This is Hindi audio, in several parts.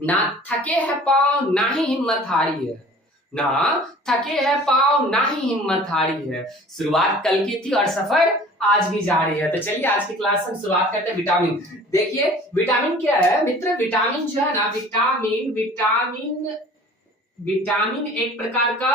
ना थके है पाँव ना ही हिम्मत हारी है, ना थके है पाँव ना ही हिम्मत हारी है, शुरुआत कल की थी और सफर आज भी जारी है। तो चलिए आज की क्लास हम शुरुआत करते हैं विटामिन। देखिए विटामिन क्या है मित्र, विटामिन जो है ना, विटामिन विटामिन विटामिन एक प्रकार का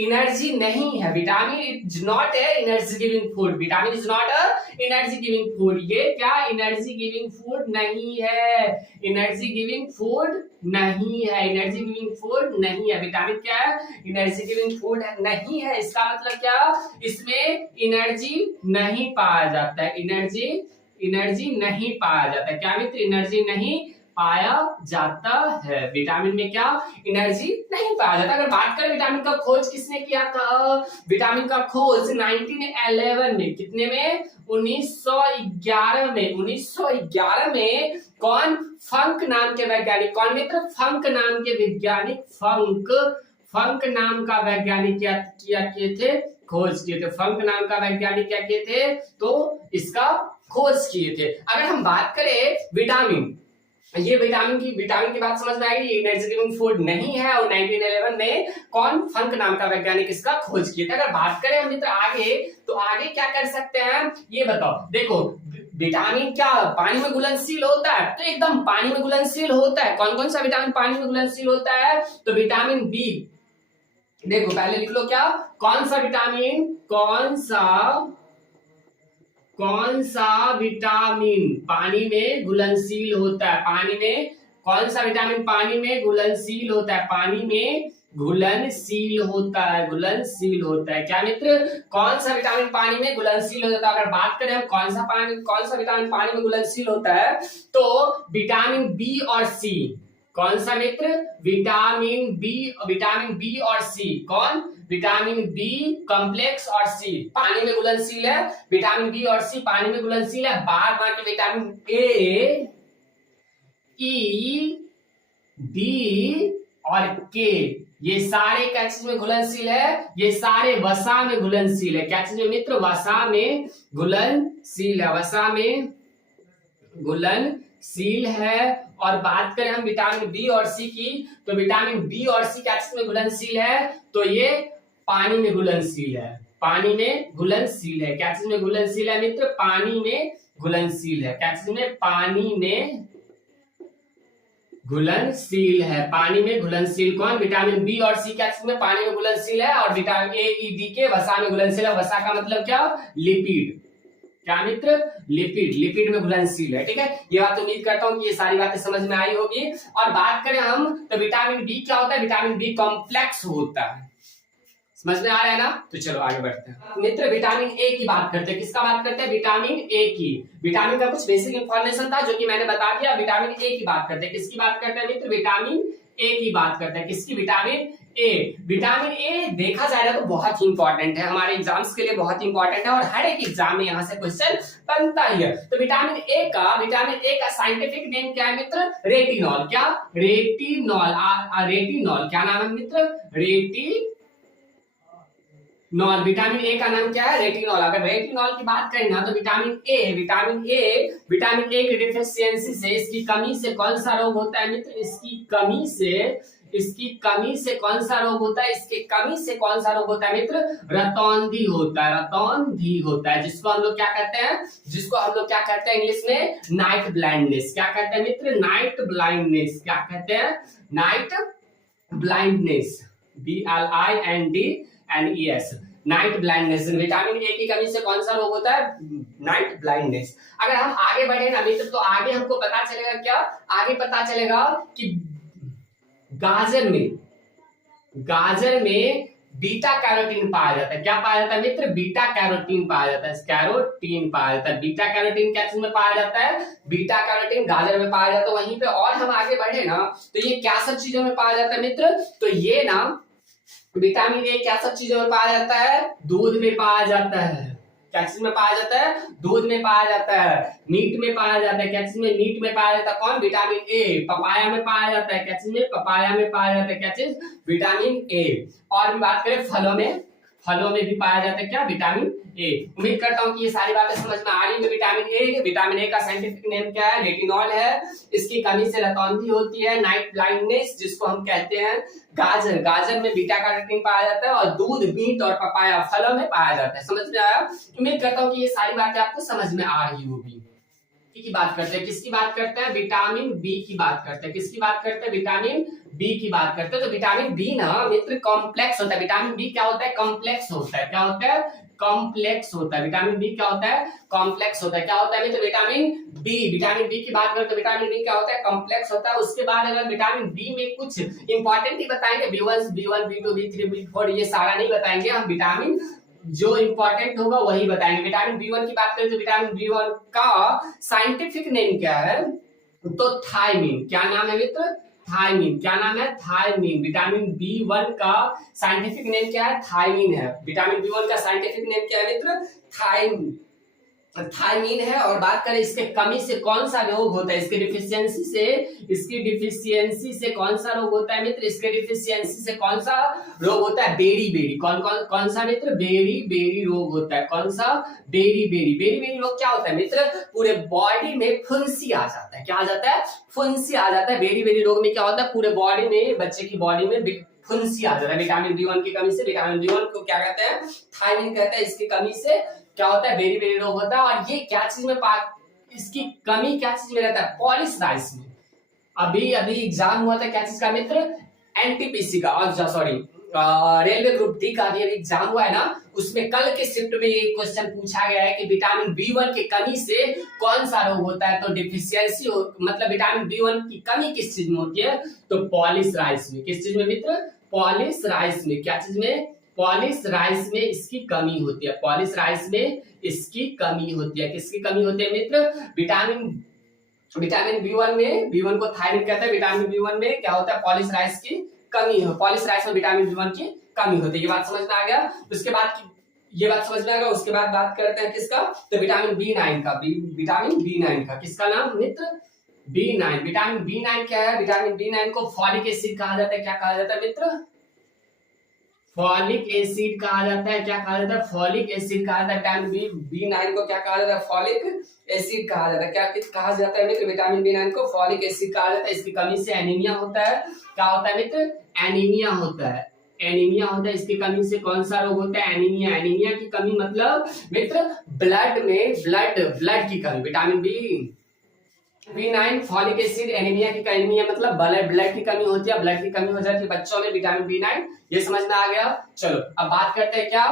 एनर्जी नहीं है। Vitamin is not a energy giving food, vitamin is not a energy giving food. ये क्या एनर्जी गिविंग फूड नहीं है, एनर्जी गिविंग फूड नहीं है, एनर्जी गिविंग फूड नहीं है। विटामिन क्या है, एनर्जी गिविंग फूड नहीं है। इसका मतलब क्या, इसमें एनर्जी नहीं पाया जाता है, एनर्जी नहीं पाया जाता है। क्या मित्र, एनर्जी नहीं पाया जाता है। विटामिन में क्या, एनर्जी नहीं पाया जाता। अगर बात करें विटामिन का खोज किसने किया था, विटामिन का खोज 1911 में, कितने में, 1911 में, 1911 में कौन, फंक नाम के वैज्ञानिक, कौन मित्र, फंक नाम के वैज्ञानिक, फंक नाम का वैज्ञानिक किया किए थे, खोज किए थे। फंक नाम का वैज्ञानिक क्या किए थे, तो इसका खोज किए थे। अगर हम बात करें विटामिन, ये विटामिन की बात समझ में आएगी, एनर्जी गिविंग फूड नहीं है और 1911 में कौन, फंक नाम का वैज्ञानिक इसका खोज किया था। अगर बात करें हम मित्र आगे, तो आगे क्या कर सकते हैं ये बताओ। देखो विटामिन क्या पानी में घुलनशील होता है, तो एकदम पानी में घुलनशील होता है। कौन कौन सा विटामिन पानी में घुलनशील होता है, तो विटामिन बी। देखो पहले लिख लो क्या, कौन सा विटामिन, कौन सा विटामिन पानी में घुलनशील होता है, पानी में कौन सा विटामिन पानी में घुलनशील होता है, पानी में घुलनशील होता है, घुलनशील होता है। क्या मित्र, कौन सा विटामिन पानी में घुलनशील होता है। अगर बात करें हम कौन सा विटामिन पानी में घुलनशील होता है, तो विटामिन बी और सी। कौन सा मित्र, विटामिन बी और सी। कौन, विटामिन बी कॉम्प्लेक्स और सी पानी में घुलनशील है, विटामिन बी और सी पानी में घुलनशील है। बार के विटामिन ए, ई, डी और के, ये सारे क्या चीज में घुलनशील है, ये सारे वसा में घुलनशील है। क्या चीज में मित्र, वसा में घुलनशील है, वसा में घुलनशील है। और बात करें हम विटामिन बी और सी की, तो विटामिन बी और सी क्या चीज में घुलनशील है, तो ये पानी में घुलनशील है, पानी में घुलनशील है। क्या चीज में घुलनशील है मित्र, पानी में घुलनशील है। क्या चीज में, पानी में घुलनशील है, पानी में घुलनशील। कौन, विटामिन बी और सी क्या चीज में पानी में घुलनशील है, और विटामिन ए, ई, डी के वसा में घुलनशील है। वसा का मतलब क्या, लिपिड। क्या मित्र, लिपिड में घुलनशील है। ठीक है, ये बात उम्मीद करता हूं कि ये सारी बातें समझ में आई होगी। और बात करें हम, तो विटामिन बी क्या होता है, विटामिन बी कॉम्प्लेक्स होता है। समझ में आ रहा है ना, तो चलो आगे बढ़ते हैं मित्र। विटामिन ए की बात करते हैं, किसका बात करते हैं, विटामिन ए की। विटामिन का कुछ बेसिक इंफॉर्मेशन था जो कि मैंने बता दिया। विटामिन ए की बात करते हैं, किसकी बात करते हैं मित्र, विटामिन ए की बात करते हैं। किसकी, विटामिन ए। विटामिन ए देखा जाएगा तो बहुत ही इंपॉर्टेंट है, हमारे एग्जाम्स के लिए बहुत इंपॉर्टेंट है, और हर एक एग्जाम में यहाँ से क्वेश्चन बनता ही है। तो विटामिन ए का साइंटिफिक नेम क्या है मित्र, रेटिनॉल। क्या, रेटिनॉल, रेटिनॉल क्या नाम है मित्र, रेटिनॉल। विटामिन ए का नाम क्या है, रेटिनॉल। अगर रेटिनॉल की बात करें ना, तो विटामिन ए की डिफिशियंसी से, इसकी कमी से कौन सा रोग होता है मित्र, इसकी कमी से कौन सा रोग होता है, इसके कमी से कौन सा रोग होता है मित्र, रतौंधी होता है, रतौंधी होता है। जिसको हम लोग क्या कहते हैं, इंग्लिश में नाइट ब्लाइंडनेस। क्या कहते हैं मित्र, नाइट ब्लाइंडनेस। क्या कहते हैं, night blindness, BLINDNES, night blindness. Vitamin A की कमी से कौन सा रोग होता है, नाइट ब्लाइंडनेस। अगर हम आगे बढ़े ना मित्र, तो आगे हमको पता चलेगा क्या, आगे पता चलेगा कि गाजर में बीटा कैरोटीन पाया जाता है। क्या पाया जाता है मित्र, बीटा कैरोटीन पाया जाता है, बीटा कैरोटीन क्या चीज में पाया जाता है, बीटा कैरोटीन गाजर में पाया जाता है। वहीं पे और हम आगे बढ़े ना, तो ये क्या सब चीजों में पाया जाता है मित्र, तो ये ना विटामिन ए क्या सब चीजों में पाया जाता है, दूध में पाया जाता है। क्या चीज में पाया जाता है, दूध में पाया जाता है, मीट में पाया जाता है। क्या चीज में, मीट में पाया जाता है। कौन, विटामिन ए। पपाया में पाया जाता है। क्या चीज में, पपाया में पाया जाता है। क्या चीज, विटामिन ए। और भी बात करें फलों में भी पाया जाता है क्या, विटामिन ए। उम्मीद करता हूँ कि ये सारी बातें समझ में आ रही है। विटामिन ए का साइंटिफिक नेम क्या है? रेटिनॉल है। इसकी कमी से रतौंधी होती है, नाइट ब्लाइंडनेस जिसको हम कहते हैं। गाजर में बीटा कैरोटीन पाया जाता है और दूध, मीट और पपाया फलों में पाया जाता है। समझ में आया? उम्मीद करता हूँ कि ये सारी बातें आपको समझ में आ रही होगी। की बात करते हैं, किसकी बात करते हैं? विटामिन बी की बात करते हैं। किसकी बात करते हैं? विटामिन बी की बात करते हैं। तो विटामिन बी ना मित्र कॉम्प्लेक्स होता है। विटामिन बी क्या होता है? कॉम्प्लेक्स होता है। क्या होता है? कॉम्प्लेक्स होता है। विटामिन बी क्या होता है? कॉम्प्लेक्स होता है। क्या होता है मित्र? विटामिन बी की बात करें तो विटामिन बी क्या होता है? कॉम्प्लेक्स होता है। उसके बाद अगर विटामिन बी में कुछ इंपॉर्टेंट ही बताएंगे, B1, B2, B3, B4 ये सारा नहीं बताएंगे हम। विटामिन जो इंपॉर्टेंट होगा वही बताएंगे। विटामिन B1 की बात करें तो विटामिन B1 का साइंटिफिक नेम क्या है? तो थायमीन। क्या नाम है मित्र? थायमीन। क्या नाम है? थायमीन। विटामिन B1 का साइंटिफिक नेम क्या है? थायमीन है। विटामिन B1 का साइंटिफिक नेम क्या है मित्र? थायमीन है। और बात करें इसके कमी से कौन सा रोग होता है? इसकी डिफिशियंसी से कौन सा रोग होता है मित्र? इसके डिफिशियंसी से कौन सा रोग होता है? बेरी। कौन सा मित्र? बेरी रोग होता है। कौन सा? बेरी रोग क्या होता है मित्र? पूरे बॉडी में फुंसी आ जाता है। क्या आ जाता है? फुंसी आ जाता है। बेरी रोग में क्या होता है? पूरे बॉडी में, बच्चे की बॉडी में फुंसी आ जाता है। विटामिन B1 की कमी से। विटामिन B1 को क्या कहते हैं? थायमीन कहते हैं। इसकी कमी से क्या होता है? बेरी रोग होता है। और ये क्या चीज में इसकी कमी क्या चीज में रहता है? पॉलिश राइस में। अभी एग्जाम हुआ था क्या चीज का मित्र? एनटीपीसी का, और सॉरी रेलवे ग्रुप डी का भी एग्जाम हुआ है ना, उसमें कल के शिफ्ट में ये क्वेश्चन पूछा गया है कि विटामिन B1 की कमी से कौन सा रोग होता है? तो डिफिशियंसी मतलब विटामिन B1 की कमी किस चीज में होती है? तो पॉलिश राइस में। किस चीज में मित्र? पॉलिश राइस में। क्या चीज में? पॉलिश राइस में इसकी कमी होती है। पॉलिश राइस में इसकी कमी होती है। किसकी कमी होती है मित्र? विटामिन B1 में, B1 को थायमीन कहते हैं। विटामिन B1 में क्या होता है? पॉलिश राइस की कमी हो। पॉलिश राइस में विटामिन B1 की कमी होती है। ये बात समझ में आ गया? उसके बाद ये बात समझ में आ गया। उसके बाद बात करते हैं किसका? तो विटामिन B9 का। विटामिन B9 का किसका नाम मित्र? B9। विटामिन B9 क्या है? विटामिन B9 को फॉलिक एसिड कहा जाता है। क्या कहा जाता है मित्र? फॉलिक एसिड कहा जाता है। क्या कहा जाता है? फॉलिक एसिड कहा जाता है। विटामिन B9 को क्या कहा जाता है? फॉलिक एसिड कहा जाता है। क्या कहा जाता है मित्र? विटामिन B9 को फॉलिक एसिड कहा जाता है। इसकी कमी से एनीमिया होता है। क्या होता है मित्र? एनीमिया होता है। एनीमिया होता है। इसकी कमी से कौन सा रोग होता है? एनीमिया। एनीमिया की कमी मतलब मित्र ब्लड में ब्लड की कमी। Vitamin B9 folic acid, anaemia की एनीमिया मतलब ब्लड की कमी होती है। ब्लड की कमी हो जाती है बच्चों में विटामिन B9। ये समझ में आ गया? चलो अब बात करते हैं क्या?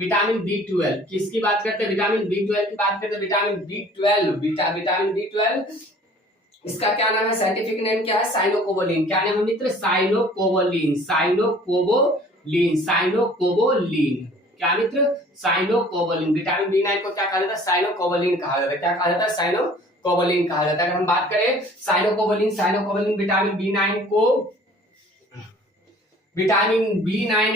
Vitamin B12। किसकी बात करते हैं? विटामिन B12 की बात करते हैं। विटामिन B12 इसका क्या नाम है? साइंटिफिक नेम क्या है? साइनोकोबोलिन। क्या नाम है मित्र? साइनोकोबोलिन। क्या मित्र? साइनोकोबोलिन। विटामिन B9 को क्या कहा जाता है? साइनोकोबोलिन कहा जाता है। क्या कहा जाता है? साइनोकोबोलिन कहा जाता है। अगर हम बात करें साइनोकोबोलिन विटामिन B9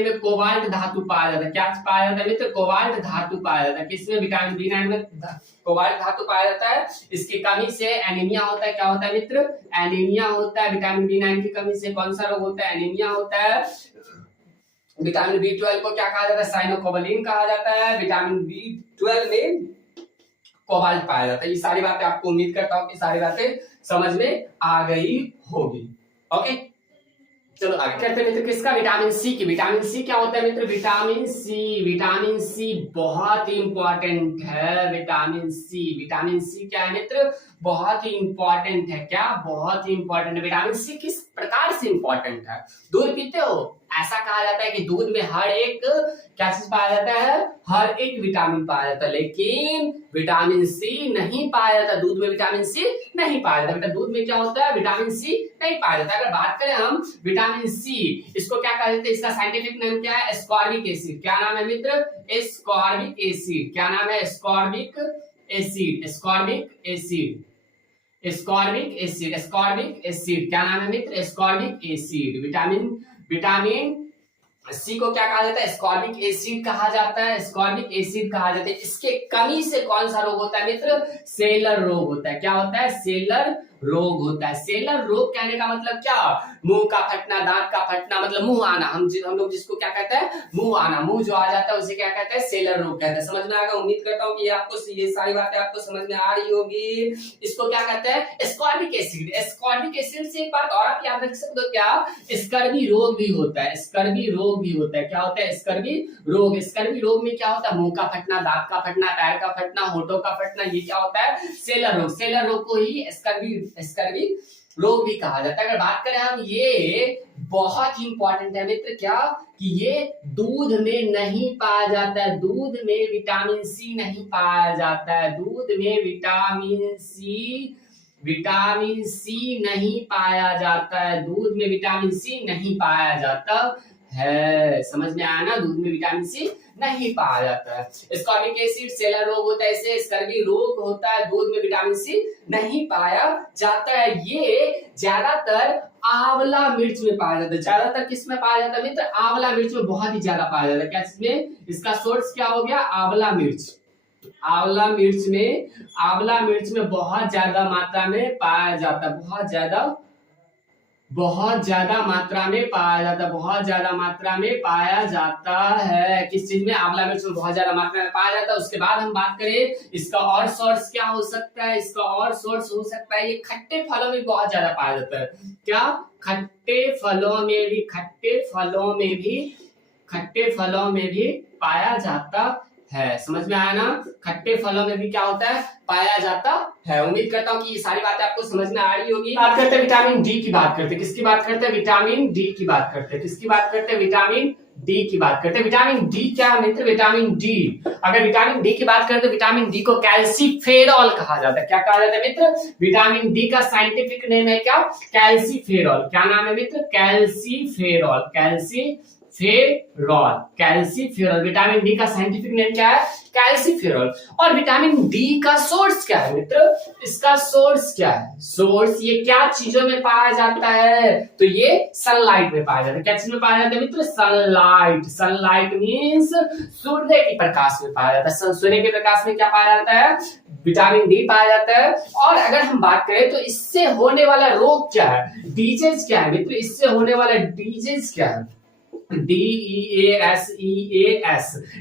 में कोबाल्ट धातु पाया जाता है। क्या पाया जाता है मित्र? कोबाल्ट धातु पाया जाता है। किसमें? विटामिन B9 में कोबाल्ट धातु पाया जाता है। इसकी कमी से एनीमिया होता है। क्या होता है मित्र? एनीमिया होता है। विटामिन B9 की कमी से कौन सा रोग होता है? एनीमिया होता है। विटामिन B12 को क्या कहा जाता है? साइनोकोबोलिन कहा जाता है। विटामिन B12 में कोबाल्ट पाया जाता है। ये सारी बातें आपको उम्मीद करता हूँ कि सारी बातें समझ में आ गई होगी। ओके, चलो आगे करते हैं मित्र किसका? विटामिन सी की। विटामिन सी क्या होता है मित्र? विटामिन सी बहुत ही इंपॉर्टेंट है। विटामिन सी क्या है मित्र? बहुत ही इंपॉर्टेंट है। क्या? बहुत ही इंपॉर्टेंट है। विटामिन सी किस प्रकार से इंपॉर्टेंट है? दूध पीते हो? ऐसा कहा जाता है कि दूध में हर एक क्या चीज पाया जाता है? हर एक विटामिन पाया जाता है, लेकिन विटामिन सी नहीं पाया जाता। दूध में विटामिन सी नहीं पाया जाता। दूध में क्या होता है? विटामिन सी नहीं पाया जाता। अगर बात करें हम विटामिन सी, इसको क्या कहते हैं? इसका साइंटिफिक नेम क्या है? Ascorbic acid. क्या नाम है मित्र? Ascorbic acid. क्या नाम है? Ascorbic acid. क्या नाम है मित्र? Ascorbic acid. विटामिन सी को क्या कहा जाता है? एस्कॉर्बिक एसिड कहा जाता है। इसके कमी से कौन सा रोग होता है मित्र? सेलर रोग होता है। क्या होता है? सेलर रोग होता है। सेलर रोग कहने का मतलब क्या, मुंह का फटना, दांत का फटना, मतलब मुंह आना। हम लोग जिसको क्या कहते हैं, मुंह आना, मुंह जो आ जाता है उसे क्या कहते हैं, सेलर रोग कहते हैं। समझ में आएगा, उम्मीद करता हूँ कि आपको ये सारी बातें आपको समझ में आ रही होगी। इसको क्या कहते हैं, एस्कॉर्बिक एसिड। एस्कॉर्बिक एसिड से एक बात और आप याद रख सकते हो, क्या, स्कर्वी रोग भी होता है। स्कर्वी रोग भी होता है। क्या होता है, स्कर्वी रोग। स्कर्वी रोग में क्या होता है, मुंह का फटना, दांत का फटना, पैर का फटना, होठों का फटना, ये क्या होता है, सेलर रोग। सेलर रोग को ही स्कर्वी रोग भी कहा जाता है। अगर बात करें हम, ये बहुत ही इंपॉर्टेंट है मित्र, क्या, कि ये दूध में नहीं पाया जाता है। दूध में विटामिन सी नहीं पाया जाता है। दूध में विटामिन सी नहीं पाया जाता है। दूध में विटामिन सी नहीं पाया जाता है। समझ में आया ना, दूध में विटामिन सी नहीं पाया जाता है। एस्कॉर्बिक एसिड सेलर रोग होता है, इसे स्कर्वी रोग होता है, दूध में विटामिन सी नहीं पाया जाता है। ये ज्यादातर आंवला मिर्च में पाया जाता है। ज्यादातर किस में पाया जाता है मित्र, आंवला मिर्च में बहुत ही ज्यादा पाया जाता है। क्या इसमें, इसका सोर्स क्या हो गया, आंवला मिर्च। आंवला मिर्च में बहुत ज्यादा मात्रा में पाया जाता है। बहुत ज्यादा मात्रा में पाया जाता है। बहुत ज्यादा मात्रा में पाया जाता है। किस चीज में, आंवला मिर्च में बहुत ज्यादा मात्रा में पाया जाता है। उसके बाद हम बात करें, इसका और सोर्स क्या हो सकता है, इसका और सोर्स हो सकता है, ये खट्टे फलों में बहुत ज्यादा पाया जाता है। क्या, खट्टे फलों में भी पाया जाता है। समझ में आया ना, खट्टे फलों में भी क्या होता है, पाया जाता है। उम्मीद करता हूँ कि ये सारी बातें आपको समझ में आ रही होगी। बात करते हैं विटामिन डी की बात करते हैं। किसकी बात करते हैं, विटामिन डी की बात करते हैं। किसकी बात करते हैं, विटामिन डी की बात करते हैं। विटामिन डी क्या है मित्र, विटामिन डी, अगर विटामिन डी की बात करें तो विटामिन डी को कैल्सीफेरॉल कहा जाता है। क्या कहा जाता है मित्र, विटामिन डी का साइंटिफिक नेम है क्या, कैल्सीफेरॉल। क्या नाम है मित्र, कैल्सीफेरॉल। कैल्सीफेरॉल। विटामिन डी का साइंटिफिक नेम क्या है, कैल्सीफेरॉल। और विटामिन डी का सोर्स क्या है मित्र, इसका सोर्स क्या है, सोर्स ये क्या चीजों में पाया जाता है, तो ये सनलाइट में पाया जाता है। क्या चीज में पाया जाता है मित्र, सनलाइट। सनलाइट मींस सूर्य के प्रकाश में पाया जाता है। सूर्य के प्रकाश में क्या पाया जाता है, विटामिन डी पाया जाता है। और अगर हम बात करें तो इससे होने वाला रोग क्या है, डिजीज क्या है मित्र, इससे होने वाला डिजीज क्या है, DEAS।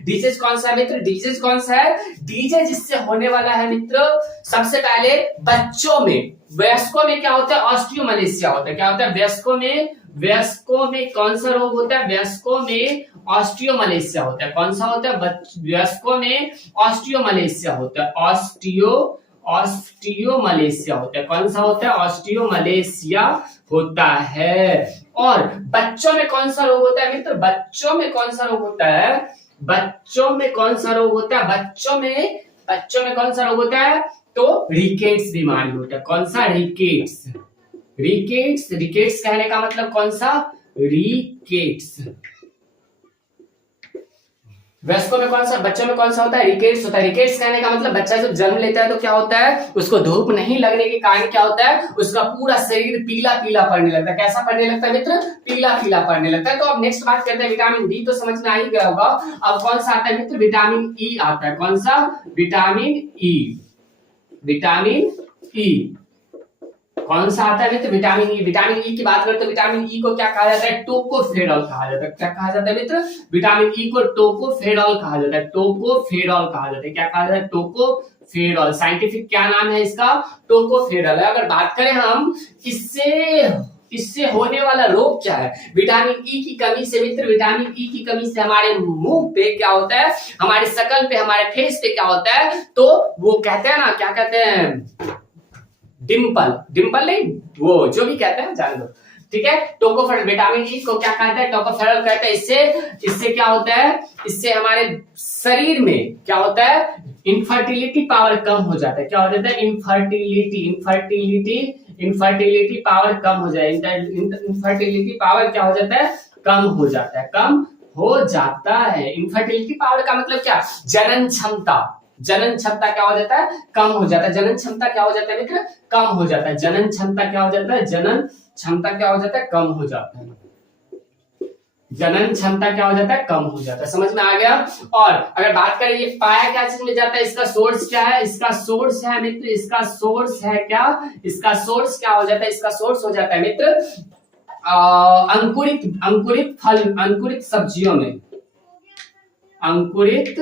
डिजीज कौन सा है मित्र, डिजीज कौन सा है, डिजीज इससे होने वाला है मित्र, सबसे पहले बच्चों में, वयस्कों में क्या होता है, ऑस्टियोमलेशिया होता है। क्या होता है, वयस्कों में कौन सा रोग होता है, वयस्कों में ऑस्टियोमलेशिया होता है। कौन सा होता है, वयस्कों में ऑस्टियोमलेशिया होता है। ऑस्टियोमलेशिया होता है। कौन सा होता है, ऑस्टियोमलेशिया होता है। और बच्चों में कौन सा रोग होता है मित्र, बच्चों में कौन सा रोग होता है, बच्चों में कौन सा रोग होता है, बच्चों में कौन सा रोग होता है, तो रिकेट्स बीमारी होता है। कौन सा, रिकेट्स कहने का मतलब कौन सा, रिकेट्स। वयस्कों में कौन सा, बच्चों में कौन सा होता है, रिकेट्स होता है। रिकेट्स कहने का मतलब बच्चा जब जन्म लेता है तो क्या होता है, उसको धूप नहीं लगने के कारण क्या होता है, उसका पूरा शरीर पीला पीला पड़ने लगता है। कैसा पड़ने लगता है मित्र, पीला पीला पड़ने लगता है। तो अब नेक्स्ट बात करते हैं, विटामिन डी तो समझ में आ ही गया होगा। अब कौन सा आता है मित्र, विटामिन ई आता है। कौन सा, विटामिन ई। कौन सा आता है मित्र, विटामिन ई। विटामिन ई की बात करें तो विटामिन ई को क्या कहा जाता है, टोकोफेरॉल कहा जाता है। क्या कहा जाता है मित्र, विटामिन ई को टोकोफेरॉल कहा जाता है। टोकोफेरॉल कहा जाता है। क्या कहा जाता है, टोकोफेरॉल। साइंटिफिक क्या नाम है इसका, टोकोफेरॉल है। अगर बात करें हम, इससे होने वाला रोग क्या है, विटामिन ई की कमी से मित्र, विटामिन ई की कमी से हमारे मुंह पे क्या होता है, हमारे शकल पे, हमारे फेस पे क्या होता है, तो वो कहते हैं ना, क्या कहते हैं, डिंपल नहीं, वो जो भी कहते हैं जान दो, ठीक है। टोकोफेरॉल, विटामिन ई को क्या कहते हैं, टोकोफेरॉल कहते हैं। इससे क्या होता है, इससे हमारे शरीर में क्या होता है, इनफर्टिलिटी पावर कम हो जाता है। क्या हो जाता है, इनफर्टिलिटी पावर कम हो जाए। इनफर्टिलिटी पावर क्या हो जाता है, कम हो जाता है। इनफर्टिलिटी पावर का मतलब क्या, जनन क्षमता क्या हो जाता है, कम हो जाता है। जनन क्षमता क्या हो जाता है मित्र, कम हो जाता है। जनन क्षमता क्या हो जाता है, कम हो जाता है। जनन क्षमता क्या हो जाता है, कम हो जाता है। समझ में आ गया। और अगर बात करें ये पाया क्या चीज में जाता है, इसका सोर्स क्या है, इसका सोर्स है मित्र, इसका सोर्स है क्या, इसका सोर्स क्या हो जाता है, इसका सोर्स हो जाता है मित्र अंकुरित अंकुरित फल, अंकुरित सब्जियों में, अंकुरित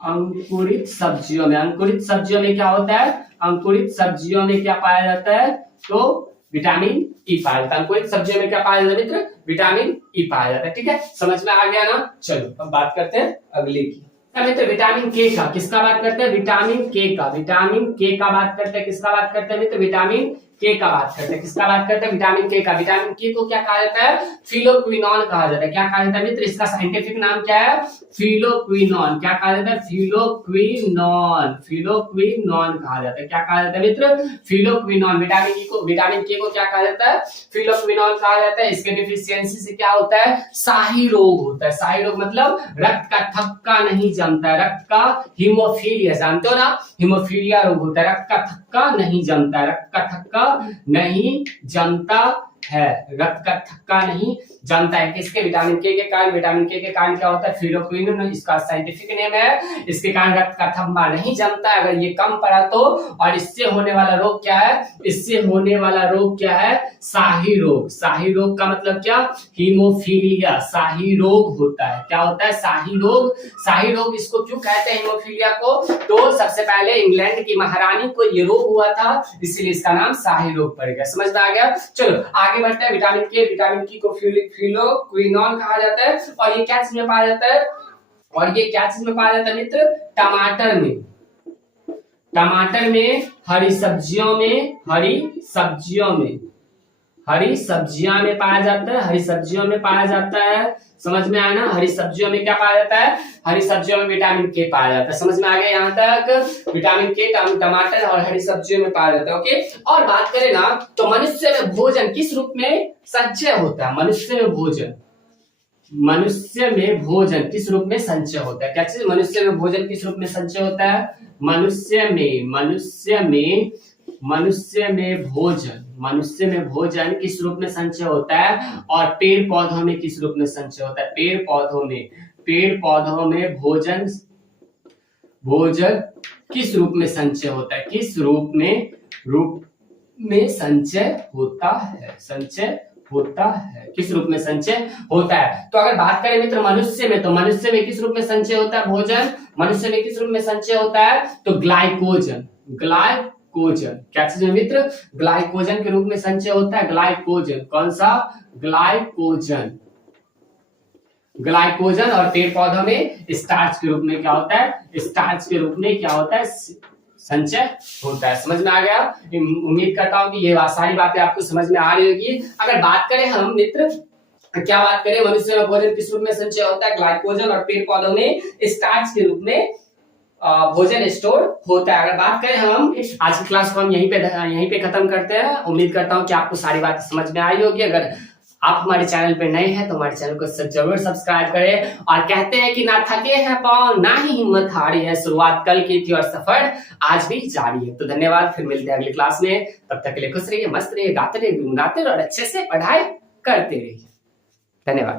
अंकुरित सब्जियों में, अंकुरित सब्जियों में क्या होता है, अंकुरित सब्जियों में क्या पाया जाता है, तो विटामिन ई पाया जाता है। अंकुरित सब्जियों में क्या पाया जाता है मित्र, विटामिन ई पाया जाता है। ठीक है, समझ में आ गया ना। चलो अब बात करते हैं अगले की। मित्र विटामिन के का, किसका बात करते हैं, विटामिन के का, विटामिन के का बात करते हैं, किसका बात करते हैं मित्र, विटामिन के का बात करते हैं, किसका बात करते हैं, विटामिन के का। विटामिन के को क्या कहा जाता है, फिलोक्विनॉन कहा जाता है। क्या कहा जाता है मित्र, इसका साइंटिफिक नाम क्या है, फिलोक्विनॉन। क्या कहा जाता है, फिलोक्विनॉन, फिलोक्विनॉन कहा जाता है। क्या कहा जाता है मित्र, फिलोक्विनॉन। विटामिन के को क्या कहा जाता है, फिलोक्विनॉन कहा जाता है। इसके डिफिशियंसी से क्या होता है, शाही रोग होता है। शाही रोग मतलब रक्त का थक्का नहीं जमता है, रक्त का हीमोफीलिया, जानते हो ना, हीमोफीलिया रोग होता है, रक्त का थक्का नहीं जमता है, रक्त का थक्का नहीं जमता है, रक्त का थक्का नहीं जमता है। किसके, विटामिन के कारण। विटामिन के कारण क्या होता है, फिलोक्विनोन, इसका साइंटिफिक नेम है। इसके कारण रक्त का थक्का नहीं जमता है, अगर ये कम पड़ा तो। और इससे होने वाला रोग क्या है, इससे होने वाला रोग क्या है, शाही रोग। शाही रोग का मतलब क्या, हीमोफीलिया, शाही रोग होता है। क्या होता है, शाही रोग। शाही रोग इसको क्यों कहते हैं हीमोफीलिया को, तो सबसे पहले इंग्लैंड की महारानी को ये रोग हुआ था, इसलिए इसका नाम शाही रोग पड़ गया। समझ में आ गया। चलो आगे बढ़ते हैं। विटामिन के को फिलोक्विनॉन कहा जाता है। और ये क्या चीज में पाया जाता है, और ये क्या चीज में पाया जाता है मित्र, टमाटर में, टमाटर में, हरी सब्जियों में, हरी सब्जियों में, हरी सब्जियां में पाया जाता है, हरी सब्जियों में पाया जाता है। समझ में आया ना, हरी सब्जियों में क्या पाया जाता है, हरी सब्जियों में विटामिन के पाया जाता है। समझ में आ गया यहाँ तक, विटामिन के टमाटर और हरी सब्जियों में पाया जाता है। ओके, और बात करें ना तो मनुष्य में भोजन किस रूप में संचय होता है, मनुष्य में भोजन, मनुष्य में भोजन किस रूप में संचय होता है, क्या चीज, मनुष्य में भोजन किस रूप में संचय होता है, मनुष्य में भोजन किस रूप में संचय होता है, और पेड़ पौधों में किस रूप में संचय होता है, पेड़ पौधों में भोजन किस रूप में संचय होता है, किस रूप में संचय होता है, संचय होता है, किस रूप में संचय होता है। तो अगर बात करें मित्र मनुष्य में, तो मनुष्य में किस रूप में संचय होता है भोजन, मनुष्य में किस रूप में संचय होता है, तो ग्लाइकोजन, ग्लाइकोजन, क्या चीज है मित्र, ग्लाइकोजन के रूप में संचय होता है, ग्लाइकोजन, कौन सा, ग्लाइकोजन, ग्लाइकोजन। और पेड़ पौधों में स्टार्च के रूप में क्या होता है, स्टार्च के रूप में क्या होता है, संचय होता है। समझ में आ गया, उम्मीद करता हूं कि ये सारी बातें आपको समझ में आ रही होगी। अगर बात करें हम मित्र, क्या बात करें, मनुष्य में भोजन किस रूप में संचय होता है, ग्लाइकोजन, और पेड़ पौधों में स्टार्च के रूप में भोजन स्टोर होता है। अगर बात करें हम, आज की क्लास को हम यहीं पे खत्म करते हैं। उम्मीद करता हूं कि आपको सारी बातें समझ में आई होगी। अगर आप हमारे चैनल पे नए हैं तो हमारे चैनल को जरूर सब्सक्राइब करें। और कहते हैं कि ना थके हैं पांव ना ही हिम्मत हारी है, शुरुआत कल की थी और सफर आज भी जारी है। तो धन्यवाद, फिर मिलते हैं अगली क्लास में। तब तक के लिए खुश रहिए, मस्त रहिए, गाते रहिए, गुनगुनाते और अच्छे से पढ़ाई करते रहिए। धन्यवाद।